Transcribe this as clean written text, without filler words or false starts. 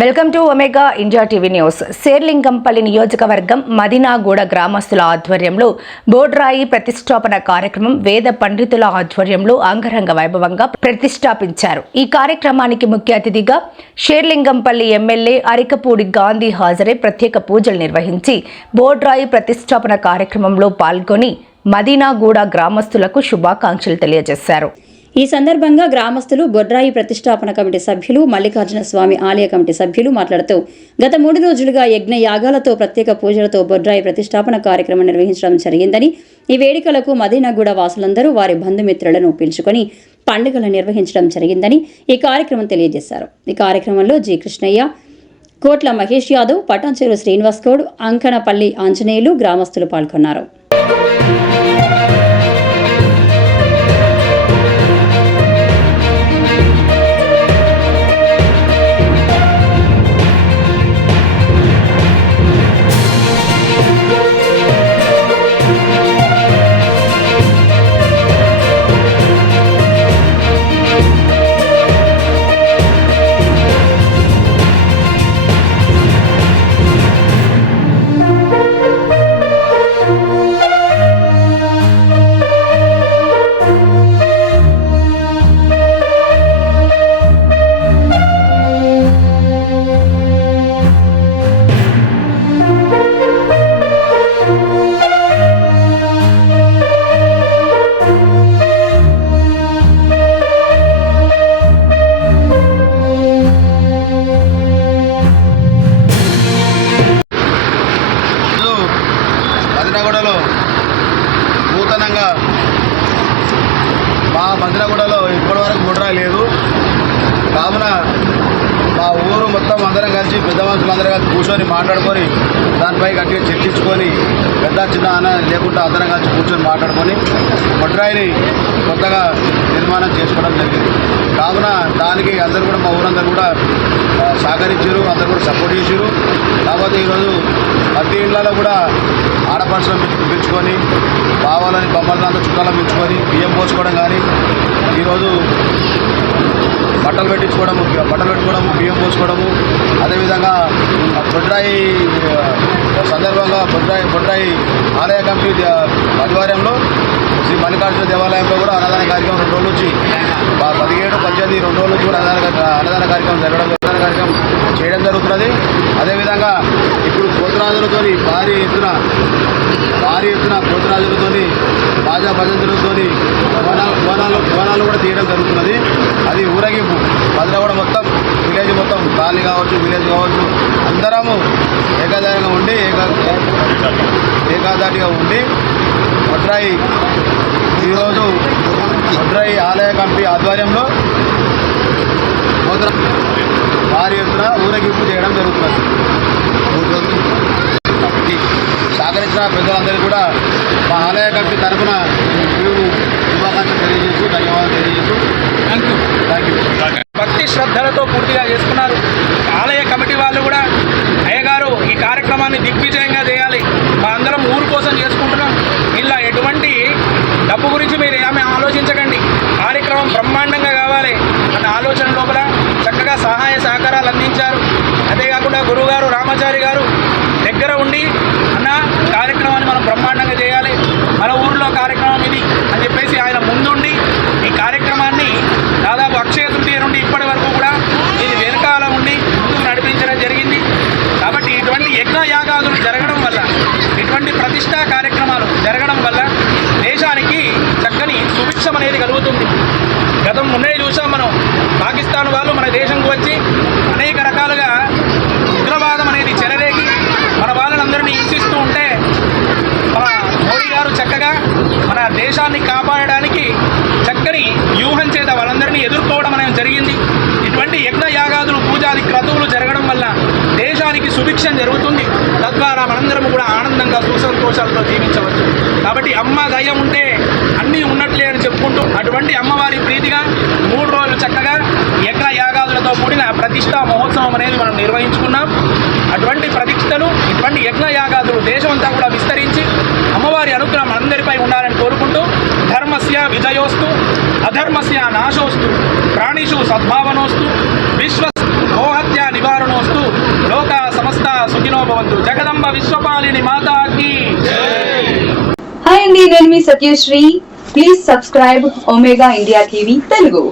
Welcome to omega India TV news. Serilingampally నియోజకవర్గం మదినాగూడ గ్రామస్తుల ఆధ్వర్యంలో బోడ్రాయి ప్రతిష్టాపన కార్యక్రమం వేద పండితుల ఆధ్వర్యంలో అంగరంగ వైభవంగా ప్రతిష్టాపించారు. ఈ కార్యక్రమానికి ముఖ్య అతిథిగా శేర్లింగంపల్లి ఎమ్మెల్యే అరికపూడి గాంధీ హాజరై ప్రత్యేక పూజలు నిర్వహించి బోడ్రాయి ప్రతిష్టాపన కార్యక్రమంలో పాల్గొని మదినాగూడ గ్రామస్తులకు శుభాకాంక్షలు తెలియజేశారు. ఈ సందర్భంగా గ్రామస్తులు బొడ్రాయి ప్రతిష్టాపన కమిటీ సభ్యులు, మల్లికార్జున స్వామి ఆలయ కమిటీ సభ్యులు మాట్లాడుతూ గత 3 రోజులుగా యజ్ఞ యాగాలతో ప్రత్యేక పూజలతో బొడ్రాయి ప్రతిష్టాపన కార్యక్రమం నిర్వహించడం జరిగిందని, ఈ వేడుకలకు మదీనాగూడ వాసులందరూ వారి బంధుమిత్రులను పిలుచుకొని పండుగలు నిర్వహించడం జరిగిందని ఈ కార్యక్రమం తెలియజేశారు. ఈ కార్యక్రమంలో జి కృష్ణయ్య, కోట్ల మహేష్ యాదవ్, పటాన్చెరు శ్రీనివాస్ గౌడ్, అంకనపల్లి ఆంజనేయులు గ్రామస్తులు పాల్గొన్నారు. నూతనంగా మా మదినాగూడలో ఇప్పటివరకు బొడ్రాయి లేదు. కావున మా ఊరు మొత్తం అందరం కలిసి పెద్ద మనుషులందరూ కలిసి కూర్చొని మాట్లాడుకొని దానిపై గట్టిగా చర్చించుకొని పెద్ద చిన్న అన్న లేకుండా అందరం కలిసి కూర్చొని మాట్లాడుకొని బొడ్రాయిని కొత్తగా నిర్మాణం చేసుకోవడం జరిగింది. కావున దానికి అందరూ కూడా మా ఊరందరూ కూడా సహకరించారు, అందరూ కూడా సపోర్ట్ చేశారు. కాకపోతే ఈరోజు ప్రతి ఇళ్లలో కూడా ఆడపడుచులను పిలుచుకొని బావాలని బొమ్మలంతా చుట్టాలను పిలుచుకొని బియ్యం పోసుకోవడం కానీ, ఈరోజు బట్టలు పెట్టుకోవడము, బియ్యం పోసుకోవడము, అదేవిధంగా బొడ్రాయి సందర్భంగా బొడ్రాయి ఆలయ కమిటీ ఆధ్వర్యంలో శ్రీ మల్లికార్జున దేవాలయంలో కూడా అన్నదాన కార్యక్రమం 2 రోజుల నుంచి 17, 18 2 రోజుల నుంచి కూడా అన్నదాన కార్యక్రమం చేయడం జరుగుతున్నది. అదేవిధంగా ఇప్పుడు పోతురాజులతో భారీ ఎత్తున పోతురాజులతో బాజా భజంతులతో బోనాలు కూడా తీయడం జరుగుతున్నది. అది ఊరేగింపు మదినాగూడ మొత్తం విలేజ్ మొత్తం కాలనీ కావచ్చు, విలేజ్ కావచ్చు, అందరము ఏకాదాటిగా ఉండి బొడ్రాయి ఈరోజు బొడ్రాయి ఆలయ కమిటీ ఆధ్వర్యంలో భారీ ఎత్తున ఊరేగింపు చేయడం జరుగుతున్నది. సహకరించిన పెద్దలందరికీ కూడా మా ఆలయ కమిటీ తరఫున శుభాకాంక్షలు తెలియజేస్తూ ధన్యవాదాలు తెలియజేస్తూ థ్యాంక్ యూ. భక్తి శ్రద్ధలతో పూర్తిగా చేసుకున్నారు. ఆలయ కమిటీ వాళ్ళు కూడా అయ్యగారు ఈ కార్యక్రమాన్ని దిగ్విజయంగా చేయాలి, మా అందరం ఊరు కోసం చేసుకుంటున్నాం, ఇలా ఎటువంటి డబ్బు గురించి మీరు ఏమీ ఆలోచించకండి, కార్యక్రమం బ్రహ్మాండంగా కావాలి అన్న ఆలోచన లోపల చక్కగా సహాయ సహకారాలు అందించారు. అంతేకాకుండా గురువుగారు రామాచారి గారు దగ్గర ఉండి అన్న కార్యక్రమాన్ని మనం బ్రహ్మాండంగా చేయాలి, మన ఊరిలో కార్యక్రమం ఇది అని చెప్పేసి ఆయన ముందుండి ఈ కార్యక్రమాన్ని దాదాపు అక్షయ తృతీయ నుండి ఇప్పటి వరకు కూడా ఇది వెనకాల ఉండి ముందుకు నడిపించడం జరిగింది. కాబట్టి ఇటువంటి యజ్ఞ యాగాదులు జరగడం వల్ల, ఇటువంటి ప్రతిష్టా కార్యక్రమాలు జరగడం వల్ల దేశానికి చక్కని సుభిక్షం అనేది కలుగుతుంది. గతం ముందే చూసాం మనం, పాకిస్తాన్ వాళ్ళు మన దేశంకు వచ్చి అనేక రకాలుగా ఉగ్రవాదం అనేది చెలరేగి మన వాళ్ళనందరినీ హింసిస్తూ ఉంటే మన మోడీ గారు చక్కగా మన దేశాన్ని కాపాడడానికి చక్కని వ్యూహం చేత వాళ్ళందరినీ ఎదుర్కోవడం అనేది జరిగింది. ఇటువంటి యజ్ఞ యాగాదులు, పూజాది క్రతువులు జరగడం వల్ల దేశానికి సుభిక్షం జరుగుతుంది. తద్వారా మనందరం కూడా ఆనందంగా సుసంతోషాలతో జీవించవచ్చు. కాబట్టి అమ్మ దయ ఉంటే అన్నీ ఉన్నట్లే అని చెప్పుకుంటూ అటువంటి అమ్మవారి ప్రీతిగా 3 రోజులు చక్కగా యజ్ఞ యాగాదులతో కూడిన ప్రతిష్టా మహోత్సవం అనేది మనం నిర్వహించుకున్నాం. అటువంటి ప్రతిష్టలు, ఇటువంటి యజ్ఞ యాగాదులు దేశమంతా కూడా విస్తరించి అమ్మవారి అనుగ్రహం అందరిపై ఉండాలని కోరుకుంటూ ధర్మస్య విజయోస్తు అధర్మస్య నాశోస్తు ప్రాణిషు సద్భావనోస్తు విశ్వ గోహత్య నివారణోస్తు భవంతు. జగదంబ విశ్వపాలిని మాతాకి. హాయ్ అండి, నేను మీ Satyasri. Please subscribe Omega India TV Telugu.